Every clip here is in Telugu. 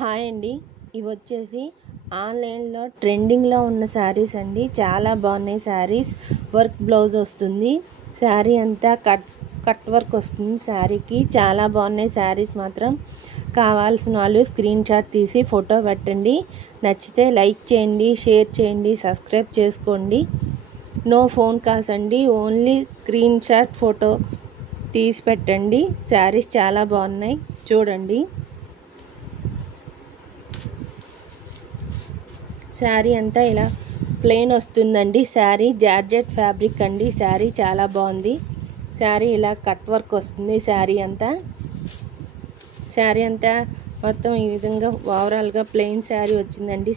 హాయ్ అండి. ఇవి వచ్చేసి ఆన్లైన్లో ట్రెండింగ్లో ఉన్న శారీస్ అండి. చాలా బాగున్నాయి శారీస్. వర్క్ బ్లౌజ్ వస్తుంది. శారీ అంతా కట్ వర్క్ వస్తుంది శారీకి. చాలా బాగున్నాయి శారీస్ మాత్రం. కావాల్సిన వాళ్ళు స్క్రీన్ షాట్ తీసి ఫోటో పెట్టండి. నచ్చితే లైక్ చేయండి, షేర్ చేయండి, సబ్స్క్రైబ్ చేసుకోండి. నో ఫోన్ కాల్స్ అండి, ఓన్లీ స్క్రీన్ షాట్ ఫోటో తీసి పెట్టండి. శారీస్ చాలా బాగున్నాయి, చూడండి. శారీ అంతా ఇలా ప్లెయిన్ వస్తుందండి. శారీ జార్జెట్ ఫ్యాబ్రిక్ అండి. శారీ చాలా బాగుంది. శారీ ఇలా కట్ వర్క్ వస్తుంది. శారీ అంతా మొత్తం ఈ విధంగా ఓవరాల్గా ప్లెయిన్ శారీ వచ్చిందండి.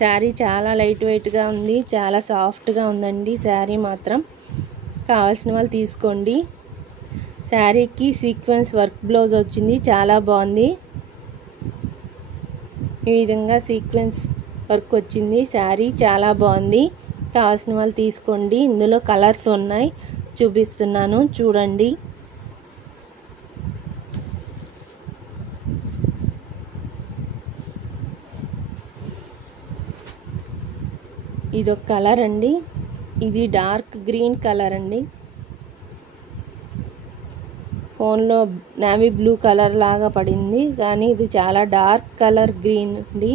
శారీ చాలా లైట్ వెయిట్గా ఉంది, చాలా సాఫ్ట్గా ఉందండి. శారీ మాత్రం కావాల్సిన వాళ్ళు తీసుకోండి. శారీకి సీక్వెన్స్ వర్క్ బ్లౌజ్ వచ్చింది, చాలా బాగుంది. ఈ విధంగా సీక్వెన్స్ వర్క్ వచ్చింది. శారీ చాలా బాగుంది. కావాల్సిన వాళ్ళు తీసుకోండి. ఇందులో కలర్స్ ఉన్నాయి, చూపిస్తున్నాను చూడండి. ఇదొక కలర్ అండి. ఇది డార్క్ గ్రీన్ కలర్ అండి. ఫోన్లో నేవీ బ్లూ కలర్ లాగా పడింది, కానీ ఇది చాలా డార్క్ కలర్ గ్రీన్ అండి.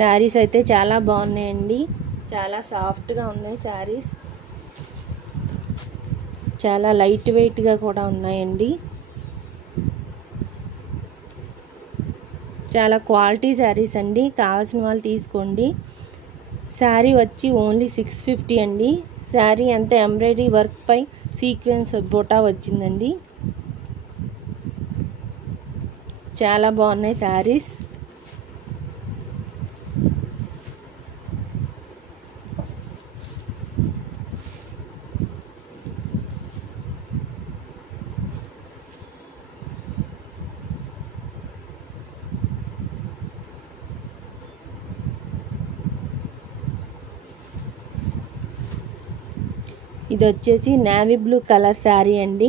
శారీస్ అయితే చాలా బాగున్నాయండి. చాలా సాఫ్ట్గా ఉన్నాయి శారీస్. చాలా లైట్ వెయిట్గా కూడా ఉన్నాయండి. చాలా క్వాలిటీ శారీస్ అండి. కావాల్సిన వాళ్ళు తీసుకోండి. శారీ వచ్చి ఓన్లీ 650 అండి. శారీ అంతా ఎంబ్రాయిడరీ వర్క్ పై సీక్వెన్స్ బోటా వచ్చిందండి. చాలా బాగున్నాయి శారీస్. ఇది వచ్చేసి నేవీ బ్లూ కలర్ శారీ అండి.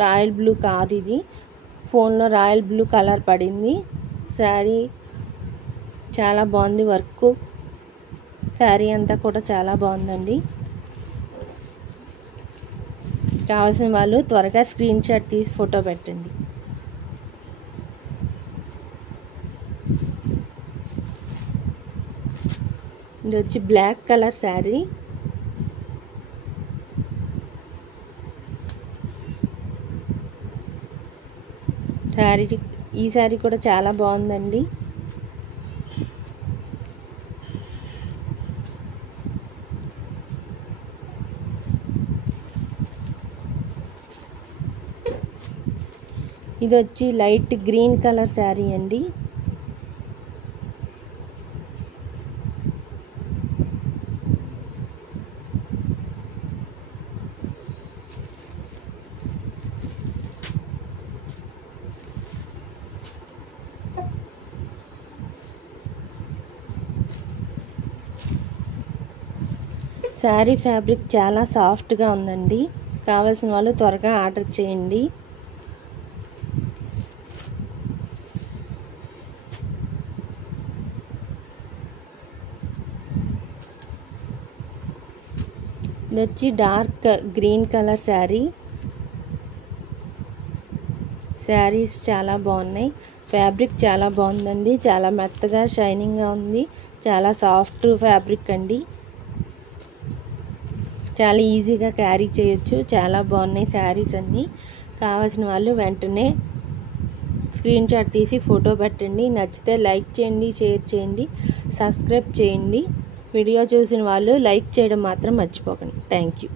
రాయల్ బ్లూ కాదు ఇది. ఫోన్లో రాయల్ బ్లూ కలర్ పడింది. శారీ చాలా బాగుంది. వర్క్ శారీ అంతా కూడా చాలా బాగుందండి. కావాల్సిన వాళ్ళు త్వరగా స్క్రీన్ షాట్ తీసి ఫోటో పెట్టండి. ఇది వచ్చి బ్లాక్ కలర్ శారీ. ఈ శారీ కూడా చాలా బాగుందండి. ఇది వచ్చి లైట్ గ్రీన్ కలర్ శారీ అండి. శారీ ఫ్యాబ్రిక్ చాలా సాఫ్ట్గా ఉందండి. కావాల్సిన వాళ్ళు త్వరగా ఆర్డర్ చేయండి. ఇది వచ్చి dark green colour sari. Saris చాలా బాగున్నాయి. ఫ్యాబ్రిక్ చాలా బాగుందండి. చాలా మెత్తగా షైనింగ్గా ఉంది. చాలా సాఫ్ట్ ఫ్యాబ్రిక్ అండి. చాలా ఈజీగా క్యారీ చేయొచ్చు. చాలా బాగున్నాయి శారీస్ అన్నీ. కావాల్సిన వాళ్ళు వెంటనే స్క్రీన్ షాట్ తీసి ఫోటో పెట్టండి. నచ్చితే లైక్ చేయండి, షేర్ చేయండి, సబ్స్క్రైబ్ చేయండి. వీడియో చూసిన వాళ్ళు లైక్ చేయడం మాత్రం మర్చిపోకండి. Thank you.